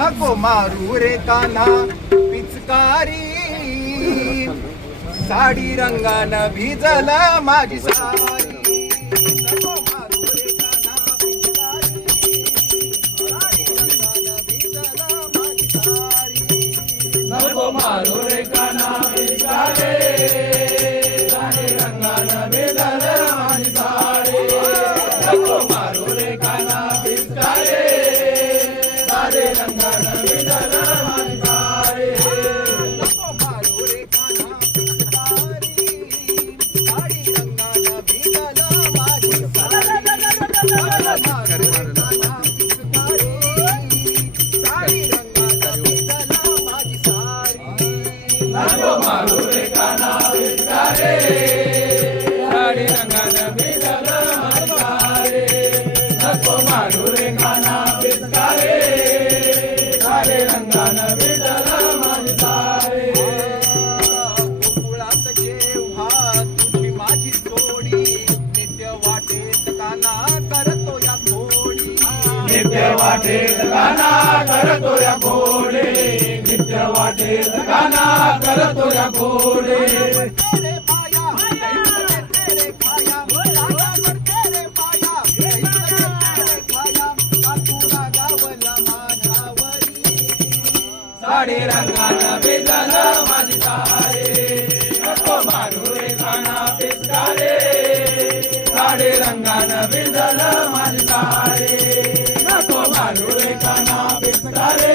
नको मारू रे कान्हा पिचकारी, साडी रंगानं भिजल माझी सारी. नको मारू रे कान्हा पिचकारी, साडी रंगानं भिजल माझी सारी. नको मारू रे कान्हा पिचकारी, साडी रंगानं भिजल माझी साडी. नको मारू रे कान्हा पिचकारी, साडी रंगानं भिजल माझी साडी. नको मारू रे कान्हा पिचकारी, साडी रंगानं भिजल माझी सारी. नको मारू रे कान्हा पिचकारी, साडी रंगानं भिजल माझी सारी. नको मारू रे कान्हा पिचकारी, साडी रंगानं भिजल माझी साडी. नको मारू रे कान्हा पिचकारी, साडी रंगानं भिजल माझी साडी. गोकुळात जेव्हा तुझी माझी जोडी, नित्य वाटेत काना करतो या खोडी. नित्य वाटेत गाना करतो या घोडे, नित्य वाटेत गाना करतो या घोडे. तेरे पाया तेरे खाया, तेरे पाया तेरे खाया, काकुरा गावला माझ्यावरी. साडी रंगानं भिजल माझी साडी. नको मारू रे कान्हा पिचकारी, साडी रंगानं भिजल माझी साडी. नको मारू रे कान्हा पिचकारी,